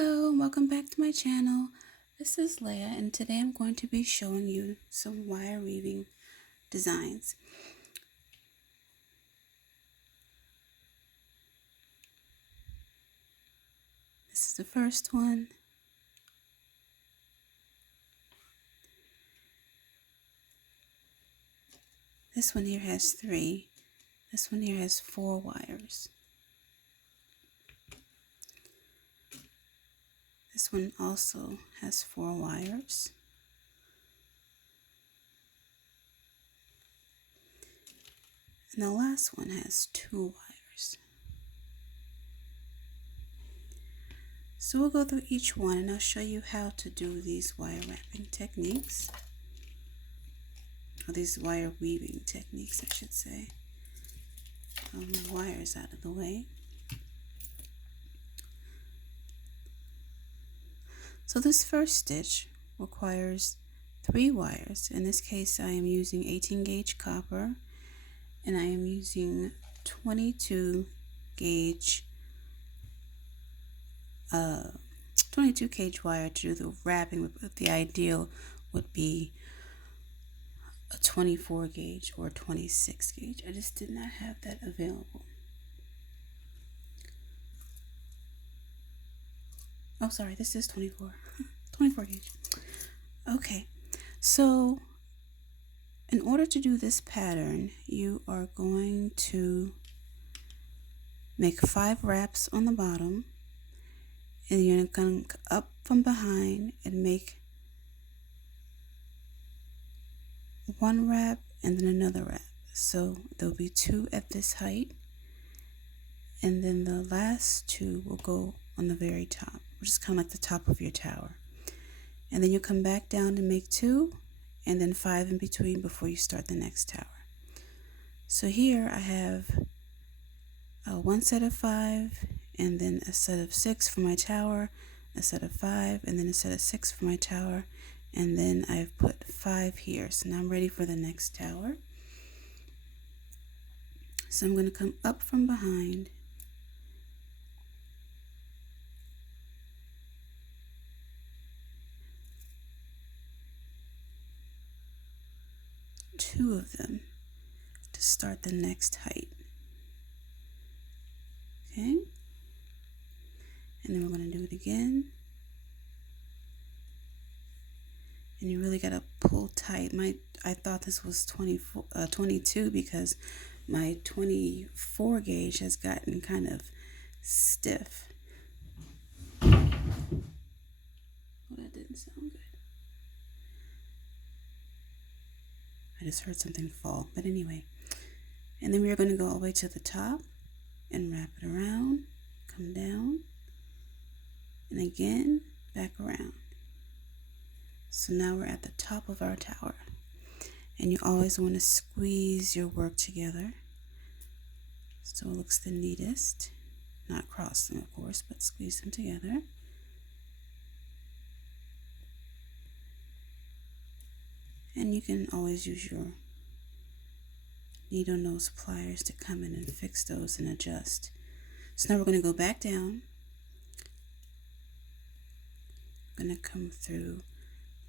Hello, welcome back to my channel. This is Leah, and today I'm going to be showing you some wire weaving designs. This is the first one. This one here has 3. This one here has 4 wires. This one also has 4 wires. And the last one has 2 wires. So we'll go through each one and I'll show you how to do these wire wrapping techniques. Or these wire weaving techniques, I should say. The wires out of the way. So this first stitch requires 3 wires. In this case, I am using 18 gauge copper, and I am using 22 gauge 22 gauge wire to do the wrapping, but the ideal would be a 24 gauge or 26 gauge. I just did not have that available. Oh, sorry, this is 24. 24 gauge. Okay, so in order to do this pattern, you are going to make 5 wraps on the bottom, and you're going to come up from behind and make 1 wrap and then another wrap. So there'll be 2 at this height, and then the last 2 will go on the very top, which is kind of like the top of your tower. And then you come back down to make 2, and then 5 in between before you start the next tower. So here I have 1 set of 5, and then a set of 6 for my tower, a set of 5, and then a set of 6 for my tower, and then I've put 5 here. So now I'm ready for the next tower. So I'm going to come up from behind, two of them to start the next height. Okay, and then we're going to do it again, and you really got to pull tight. I thought this was 22 because my 24 gauge has gotten kind of stiff. Oh, that didn't sound good. I just heard something fall, but anyway. And then we're going to go all the way to the top and wrap it around, come down, and again, back around. So now we're at the top of our tower. And you always want to squeeze your work together so it looks the neatest. Not cross them, of course, but squeeze them together. And you can always use your needle nose pliers to come in and fix those and adjust. So now we're going to go back down. I'm going to come through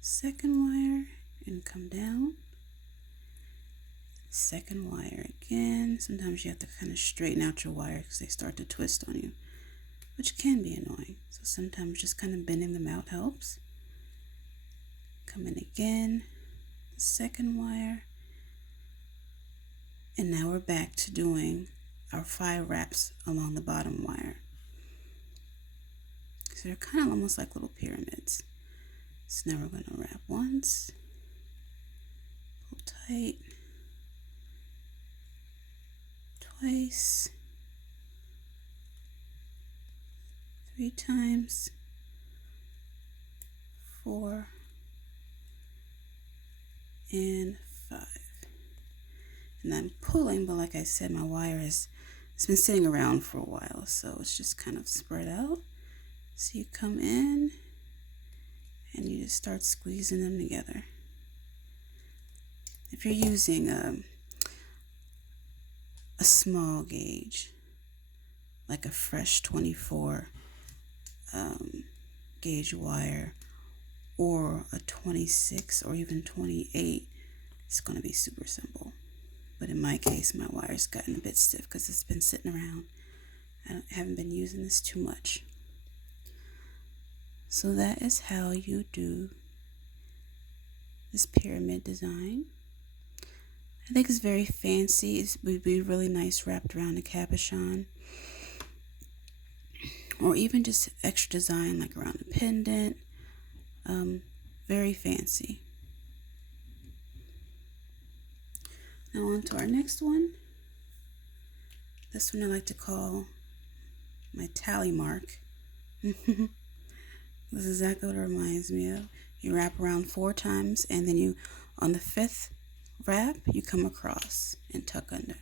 second wire and come down. Second wire again. Sometimes you have to kind of straighten out your wire because they start to twist on you, which can be annoying. So sometimes just kind of bending them out helps. Come in again, the second wire, and now we're back to doing our 5 wraps along the bottom wire. So they're kind of almost like little pyramids. So now we're going to wrap once, pull tight, twice, 3 times, 4, and 5. And I'm pulling, but like I said, my wire it's been sitting around for a while, so it's just kind of spread out. So you come in and you just start squeezing them together. If you're using a small gauge, like a fresh 24 gauge wire or a 26 or even 28, it's going to be super simple. But in my case, my wire's gotten a bit stiff because it's been sitting around. I haven't been using this too much. So that is how you do this pyramid design. I think it's very fancy. It would be really nice wrapped around a capuchon, or even just extra design like around a pendant. Very fancy. Now on to our next one. This one I like to call my tally mark. This is exactly what it reminds me of. You wrap around 4 times, and then you, on the 5th wrap, you come across and tuck under.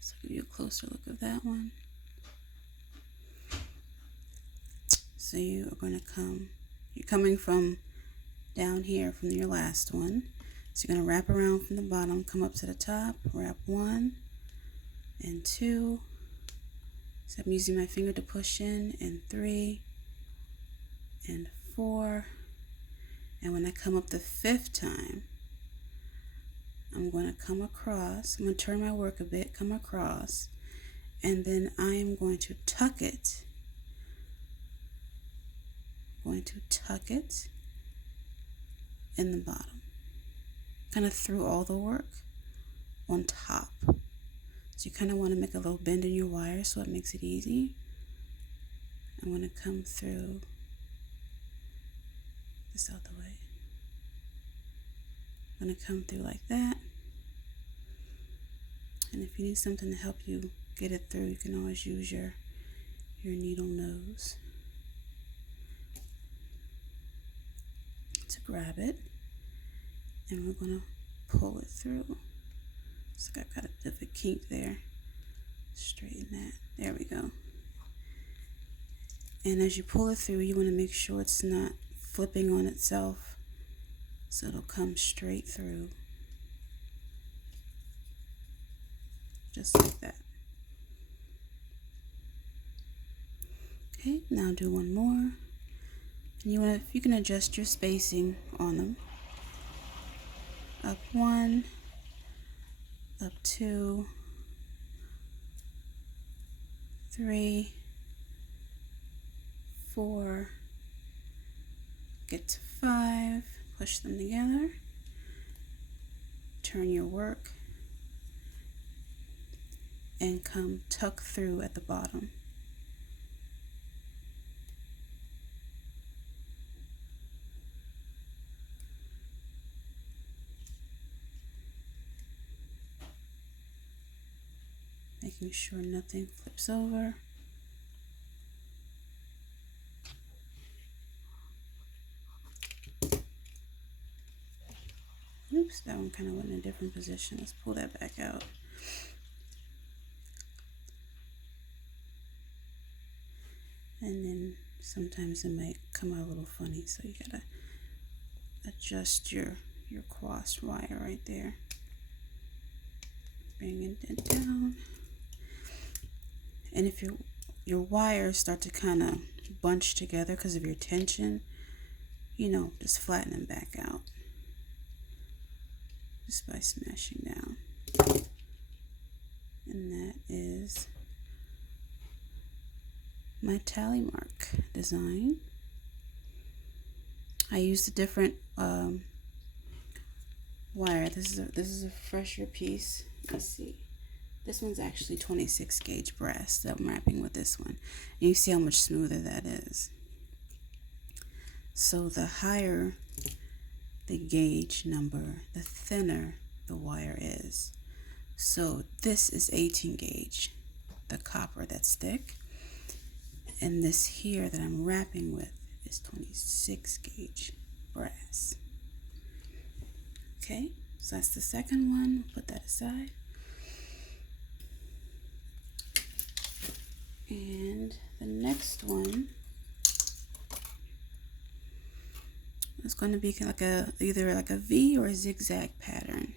So I'll give you a closer look of that one. So you are going to you're coming from down here from your last one. So you're going to wrap around from the bottom, come up to the top, wrap 1 and 2. So I'm using my finger to push in, and 3 and 4. And when I come up the 5th time, I'm going to come across. I'm going to turn my work a bit, come across, and then I am going to tuck it. I'm going to tuck it in the bottom, kind of through all the work on top. So you kind of want to make a little bend in your wire so it makes it easy. I'm going to come through this out the way. I'm going to come through like that. And if you need something to help you get it through, you can always use your needle nose to grab it. And we're going to pull it through. So I've got a bit of a kink there. Straighten that. There we go. And as you pull it through, you want to make sure it's not flipping on itself, so it'll come straight through, just like that. Okay, now do one more. And you can adjust your spacing on them. Up 1, up 2, 3, 4, get to 5, push them together, turn your work, and come tuck through at the bottom. Making sure nothing flips over. Oops, that one kind of went in a different position. Let's pull that back out. And then sometimes it might come out a little funny, so you gotta adjust your cross wire right there. Bring it down. And if your wires start to kind of bunch together because of your tension, just flatten them back out. Just by smashing down. And that is my tally mark design. I used a different wire. This is a fresher piece. Let's see. This one's actually 26 gauge brass that I'm wrapping with this one. And you see how much smoother that is. So the higher the gauge number, the thinner the wire is. So this is 18 gauge, the copper that's thick. And this here that I'm wrapping with is 26 gauge brass. Okay, so that's the second one. Put that aside. And the next one is going to be like either like a V or a zigzag pattern.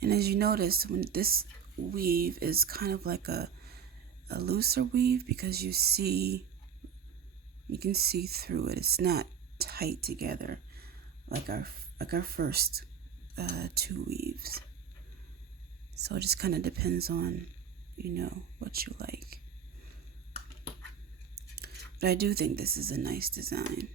And as you notice, when this weave is kind of like a looser weave, because you see You can see through it. It's not tight together like our first two weaves. So it just kind of depends on, what you like. But I do think this is a nice design.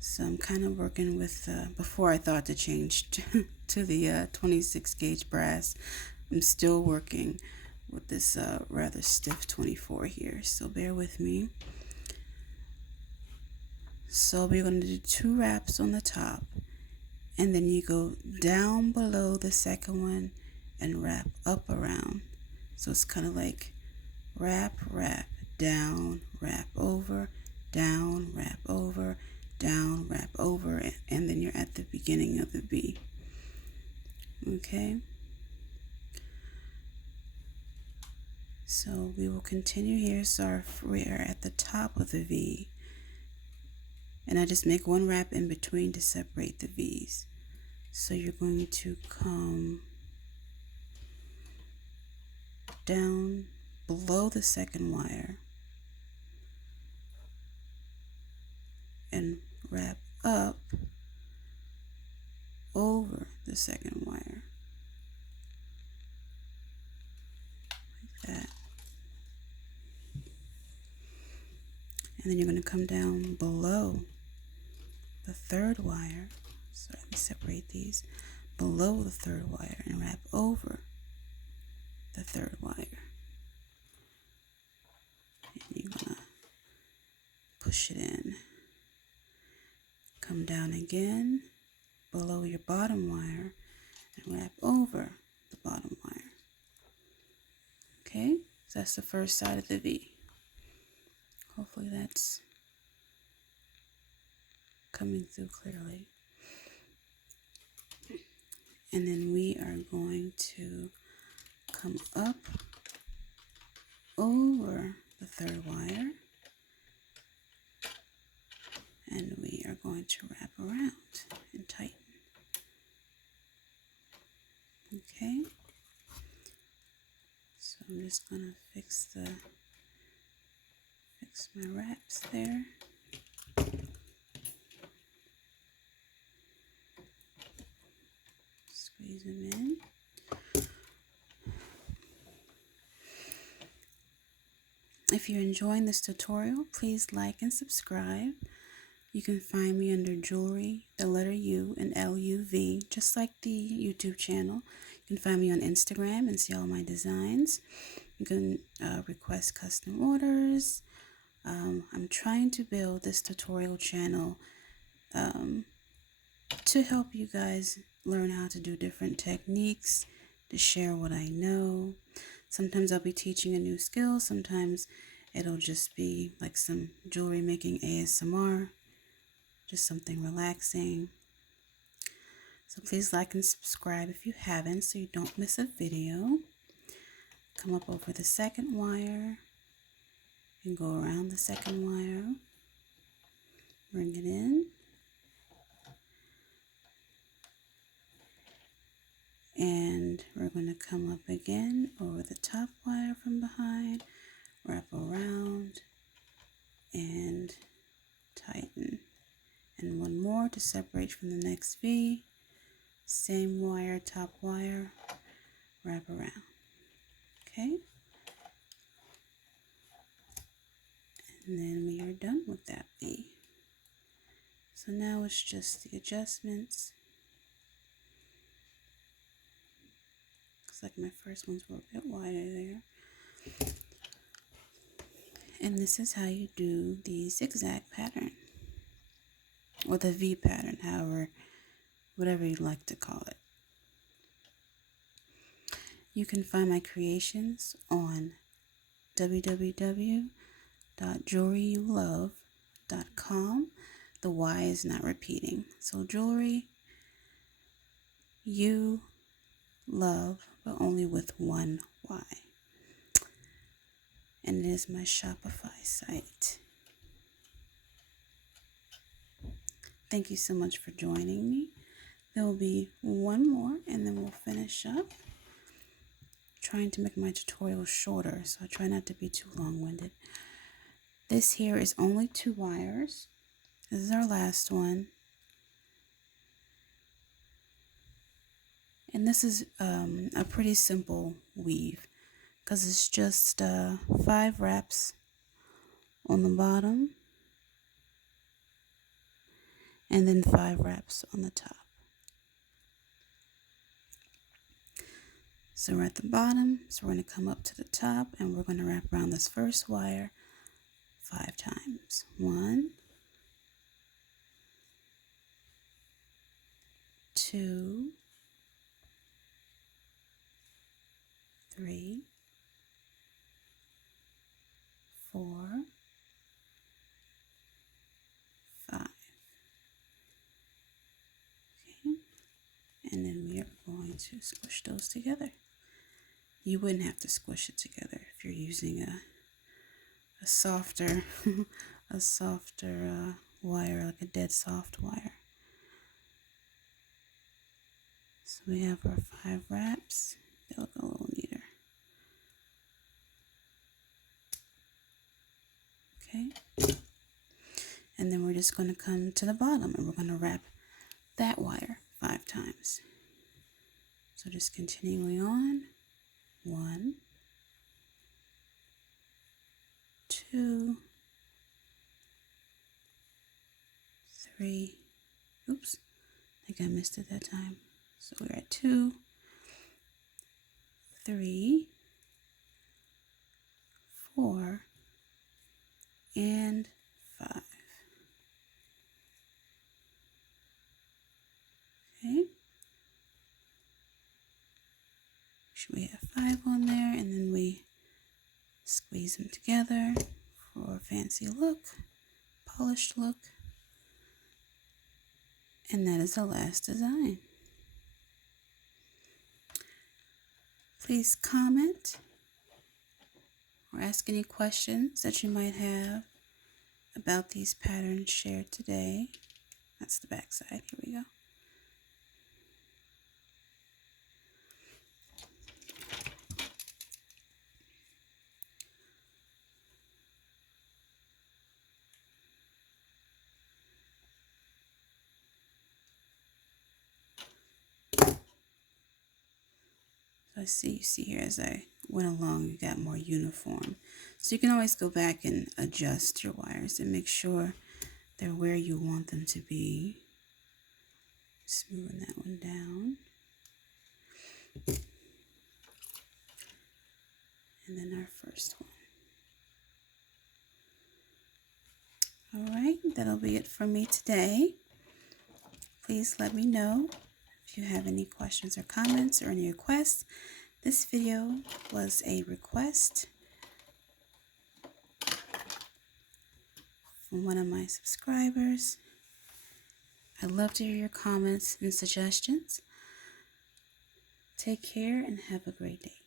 So I'm kind of working with, before I thought to change to the 26 gauge brass, I'm still working with this rather stiff 24 here. So bear with me. So we're going to do 2 wraps on the top, and then you go down below the second one and wrap up around. So it's kind of like wrap, wrap, down, wrap over, down, wrap over, down, wrap over, and then you're at the beginning of the V. Okay? So we will continue here. So we are at the top of the V. And I just make 1 wrap in between to separate the V's. So you're going to come down below the second wire and wrap up over the second wire, like that. And then you're going to come down below the third wire. So let me separate these. Below the third wire and wrap over the third wire. And you're going to push it in. Come down again below your bottom wire and wrap over the bottom wire. Okay, so that's the first side of the V. Hopefully that's coming through clearly. And then we are going to come up over the third wire, and we are going to wrap around and tighten. Okay, so I'm just going to fix my wraps there. Squeeze them in. If you're enjoying this tutorial, please like and subscribe. You can find me under Jewelry, the letter U, and LUV, just like the YouTube channel. You can find me on Instagram and see all my designs. You can request custom orders. I'm trying to build this tutorial channel to help you guys learn how to do different techniques, to share what I know. Sometimes I'll be teaching a new skill. Sometimes it'll just be like some jewelry making ASMR, just something relaxing. So please like and subscribe if you haven't, so you don't miss a video. Come up over the second wire and go around the second wire. Bring it in. And we're going to come up again over the top wire from behind, wrap around, and tighten. And 1 more to separate from the next V. Same wire, top wire, wrap around. Okay? And then we are done with that V. So now it's just the adjustments. Looks like my first ones were a bit wider there. And this is how you do the zigzag pattern, or the V pattern, whatever you'd like to call it. You can find my creations on www.jewelryuluv.com. The Y is not repeating. So jewelry, you love, but only with 1 Y. And it is my Shopify site. Thank you so much for joining me. There will be 1 more and then we'll finish up. trying to make my tutorial shorter, so I try not to be too long-winded. This here is only 2 wires. This is our last one. And this is a pretty simple weave because it's just 5 wraps on the bottom and then 5 wraps on the top. So we're at the bottom, so we're going to come up to the top and we're going to wrap around this first wire 5 times. 1, 2, 3, 4, 5. Okay, and then we are going to squish those together. You wouldn't have to squish it together if you're using a softer a softer wire, like a dead soft wire. So we have our 5 wraps. They look a little neater. Okay. And then we're just going to come to the bottom and we're going to wrap that wire 5 times. So just continuing on. 1, 2, 3. Oops, I think I missed it that time. So we're at 2, 3, 4, and 5. Okay. Sure we have 5 on there, and then we squeeze them together for a fancy look, polished look. And that is the last design. Please comment or ask any questions that you might have about these patterns shared today. That's the back side. Here we go. So you see here as I went along, you got more uniform. So you can always go back and adjust your wires and make sure they're where you want them to be. Smoothing that one down. And then our first one. All right, that'll be it for me today. Please let me know if you have any questions or comments or any requests. This video was a request from one of my subscribers. I'd love to hear your comments and suggestions. Take care and have a great day.